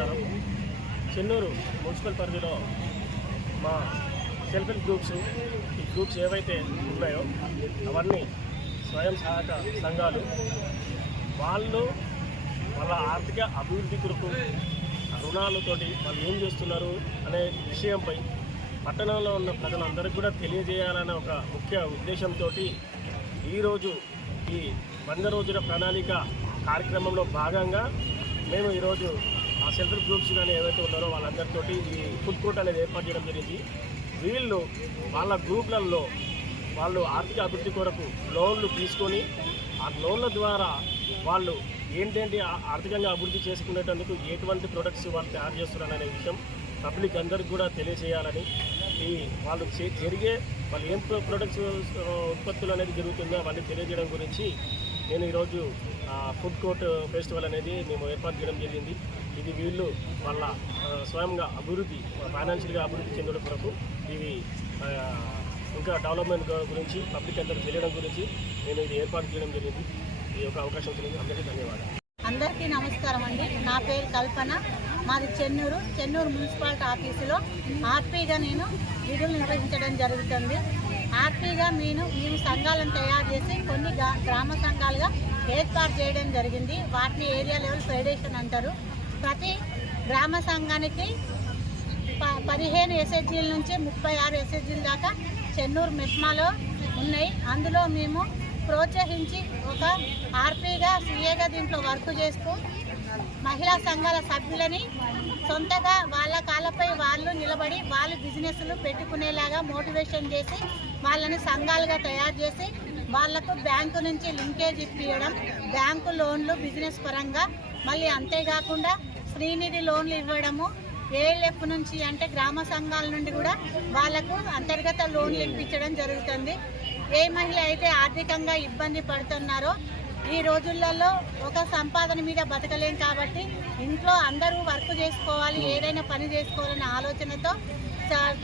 నమస్కారం. చెన్నూరు మున్సిపల్ పరిధిలో మా సెల్ఫ్ హెల్ప్ గ్రూప్స్ ఈ గ్రూప్స్ ఏవైతే ఉన్నాయో అవన్నీ స్వయం సహాయక సంఘాలు వాళ్ళు వాళ్ళ ఆర్థిక అభివృద్ధి కొరకు రుణాలతోటి వాళ్ళు ఏం చేస్తున్నారు అనే విషయంపై పట్టణంలో ఉన్న ప్రజలందరికీ కూడా తెలియజేయాలనే ఒక ముఖ్య ఉద్దేశంతో ఈరోజు ఈ వంద రోజుల ప్రణాళిక కార్యక్రమంలో భాగంగా మేము ఈరోజు సెల్ఫ్ హెల్ప్ గ్రూప్స్ కానీ ఏవైతే ఉన్నారో వాళ్ళందరితోటి ఈ ఫుడ్ కోర్ట్ అనేది ఏర్పాటు చేయడం జరిగింది. వీళ్ళు వాళ్ళ గ్రూప్లలో వాళ్ళు ఆర్థిక అభివృద్ధి కొరకు లోన్లు తీసుకొని ఆ లోన్ల ద్వారా వాళ్ళు ఏంటంటే ఆర్థికంగా అభివృద్ధి చేసుకునేటందుకు ఎటువంటి ప్రొడక్ట్స్ వాళ్ళు తయారు చేస్తున్నారు అనే విషయం పబ్లిక్ అందరికి కూడా తెలియజేయాలని ఈ వాళ్ళు జరిగే వాళ్ళు ఏం ప్రొడక్ట్స్ ఉత్పత్తులు అనేది జరుగుతుందో అవన్నీ తెలియజేయడం గురించి నేను ఈరోజు ఫుడ్ కోర్ట్ ఫెస్టివల్ అనేది మేము ఏర్పాటు చేయడం జరిగింది. ఇది వీళ్ళు వాళ్ళ స్వయంగా అభివృద్ధి ఫైనాన్షియల్గా అభివృద్ధి చెందడం కొరకు ఇవి ఇంకా డెవలప్మెంట్ గురించి పబ్లిక్ అందరికి తెలియడం గురించి నేను ఇది ఏర్పాటు చేయడం జరిగింది. ఈ యొక్క అవకాశం ఇచ్చినందుకు అందరికీ ధన్యవాదాలు. అందరికీ నమస్కారం అండి. నా పేరు కల్పన. మాది చెన్నూరు చెన్నూరు మున్సిపాలిటీ ఆఫీసులో ఆర్పీగా నేను విధులు నిర్వహించడం జరుగుతుంది. ఆర్పీగా నేను మేము సంఘాలను తయారు చేసి కొన్ని గ్రామ సంఘాలుగా ఏర్పాటు చేయడం జరిగింది. వాటిని ఏరియా లెవెల్ ఫెడరేషన్ అంటారు. ప్రతి గ్రామ సంఘానికి ప పదిహేను ఎస్హెచ్జీల నుంచి ముప్పై ఆరు ఎస్హెచ్జీల దాకా చెన్నూరు మెస్మాలో ఉన్నాయి. అందులో మేము ప్రోత్సహించి ఒక ఆర్పీగా సీఏగా దీంట్లో వర్క్ చేస్తూ మహిళా సంఘాల సభ్యులని సొంతగా వాళ్ళ కాళ్ళపై వాళ్ళు నిలబడి వాళ్ళు బిజినెస్లు పెట్టుకునేలాగా మోటివేషన్ చేసి వాళ్ళని సంఘాలుగా తయారు చేసి వాళ్ళకు బ్యాంకు నుంచి లింకేజ్ ఇప్పించడం బ్యాంకు లోన్లు బిజినెస్ పరంగా మళ్ళీ అంతేకాకుండా శ్రీనిధి లోన్లు ఇవ్వడము ఏఎల్ఎఫ్ నుంచి అంటే గ్రామ సంఘాల నుండి కూడా వాళ్ళకు అంతర్గత లోన్లు ఇప్పించడం జరుగుతుంది. ఏ మహిళ అయితే ఆర్థికంగా ఇబ్బంది పడుతున్నారో ఈ రోజులలో ఒక సంపాదన మీద బతకలేం కాబట్టి ఇంట్లో అందరూ వర్క్ చేసుకోవాలి ఏదైనా పని చేసుకోవాలనే ఆలోచనతో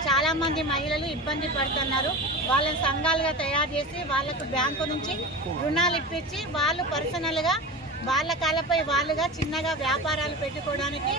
చాలామంది మహిళలు ఇబ్బంది పడుతున్నారు. వాళ్ళని సంఘాలుగా తయారు చేసి వాళ్ళకు బ్యాంకు నుంచి రుణాలు ఇప్పించి వాళ్ళు పర్సనల్గా వాళ్ళ కాళ్ళపై వాళ్ళుగా చిన్నగా వ్యాపారాలు పెట్టుకోవడానికి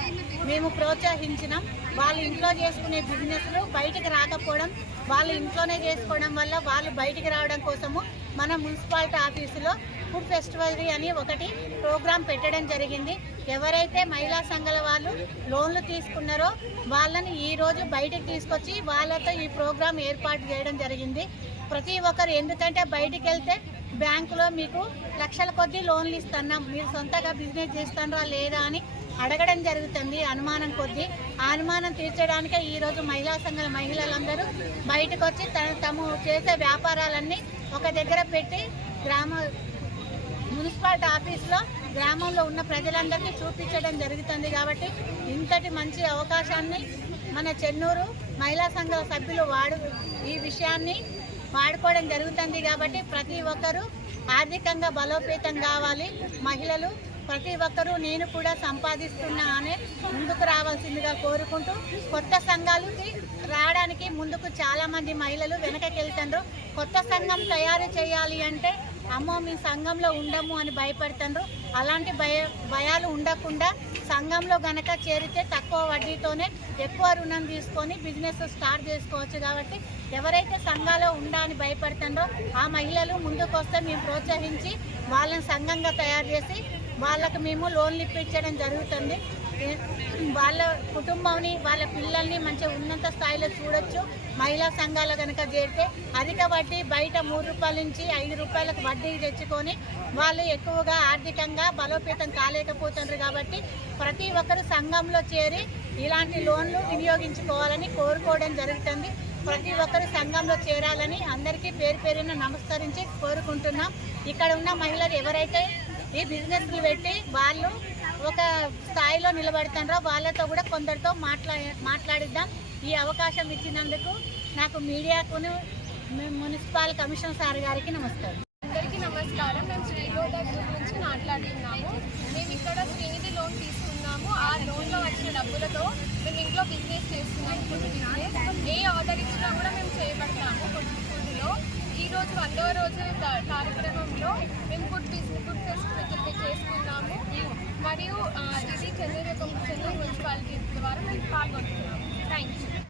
మేము ప్రోత్సహించినాం. వాళ్ళు ఇంట్లో చేసుకునే బిజినెస్లు బయటికి రాకపోవడం వాళ్ళు ఇంట్లోనే చేసుకోవడం వల్ల వాళ్ళు బయటికి రావడం కోసము మన మున్సిపాలిటీ ఆఫీసులో ఫుడ్ ఫెస్టివల్ అని ఒకటి ప్రోగ్రాం పెట్టడం జరిగింది. ఎవరైతే మహిళా సంఘాల వాళ్ళు లోన్లు తీసుకున్నారో వాళ్ళని ఈరోజు బయటకు బయటికి తీసుకొచ్చి వాళ్ళతో ఈ ప్రోగ్రాం ఏర్పాటు చేయడం జరిగింది. ప్రతి ఒక్కరు ఎందుకంటే బయటికి వెళ్తే బ్యాంకులో మీకు లక్షల కొద్దీ లోన్లు ఇస్తున్నాం. మీరు సొంతగా బిజినెస్ చేస్తారా లేదా అని అడగడం జరుగుతుంది అనుమానం కొద్దీ. ఆ అనుమానం తీర్చడానికే ఈరోజు మహిళా సంఘాల మహిళలందరూ బయటకు వచ్చి తమ తాము చేసే వ్యాపారాలన్నీ ఒక దగ్గర పెట్టి గ్రామ మున్సిపాలిటీ ఆఫీస్లో గ్రామంలో ఉన్న ప్రజలందరికీ చూపించడం జరుగుతుంది కాబట్టి ఇంతటి మంచి అవకాశాన్ని మన చెన్నూరు మహిళా సంఘ సభ్యులు వాడు ఈ విషయాన్ని వాడుకోవడం జరుగుతుంది కాబట్టి ప్రతి ఒక్కరూ ఆర్థికంగా బలోపేతం కావాలి. మహిళలు ప్రతి ఒక్కరూ నేను కూడా సంపాదిస్తున్నా అనే ముందుకు రావాల్సిందిగా కోరుకుంటూ కొత్త సంఘాలకి రావడానికి ముందుకు చాలామంది మహిళలు వెనకకి కొత్త సంఘం తయారు చేయాలి అంటే అమ్మో మీ సంఘంలో ఉండము అని భయపడుతుండ్రు. అలాంటి భయ భయాలు ఉండకుండా సంఘంలో గనక చేరితే తక్కువ వడ్డీతోనే ఎక్కువ రుణం తీసుకొని బిజినెస్ స్టార్ట్ చేసుకోవచ్చు కాబట్టి ఎవరైతే సంఘాలో ఉండా అని ఆ మహిళలు ముందుకు వస్తే మేము ప్రోత్సహించి వాళ్ళని సంఘంగా తయారు చేసి వాళ్ళకు మేము లోన్లు ఇప్పించడం జరుగుతుంది. వాళ్ళ కుటుంబాన్ని వాళ్ళ పిల్లల్ని మంచిగా ఉన్నత స్థాయిలో చూడొచ్చు. మహిళా సంఘాలు కనుక చేరితే అధిక వడ్డీ బయట మూడు రూపాయల నుంచి ఐదు రూపాయలకు వడ్డీ తెచ్చుకొని వాళ్ళు ఎక్కువగా ఆర్థికంగా బలోపేతం కాలేకపోతున్నారు కాబట్టి ప్రతి ఒక్కరు సంఘంలో చేరి ఇలాంటి లోన్లు వినియోగించుకోవాలని కోరుకోవడం జరుగుతుంది. ప్రతి ఒక్కరు సంఘంలో చేరాలని అందరికీ పేరు పేరున నమస్కరించి కోరుకుంటున్నాం. ఇక్కడ ఉన్న మహిళలు ఎవరైతే ఈ బిజినెస్లు పెట్టి వాళ్ళు ఒక స్థాయిలో నిలబడుతున్నారో వాళ్ళతో కూడా కొందరితో మాట్లా మాట్లాడిద్దాం. ఈ అవకాశం ఇచ్చినందుకు నాకు మీడియాకును మున్సిపల్ కమిషన్ సార్ గారికి నమస్కారం. అందరికీ నమస్కారం. మేము శ్రీగోద గ్రూప్ నుంచి మాట్లాడుతున్నాము. మేము ఇక్కడ శ్రీనిధి లోన్ తీసుకున్నాము. ఆ లోన్లో వచ్చిన డబ్బులతో మేము ఇంట్లో బిజినెస్ చేస్తున్నాము. ఫుడ్ బిజినెస్ ఏ ఆర్డర్ ఇచ్చినా కూడా మేము చేయబడతాము. ఫుడ్ ఫుడ్లో ఈ రోజు రోజు మరియు ఇది చెన్నై చెన్నై మున్సిపాలిటీ ద్వారా మనకి పాల్గొంటున్నాం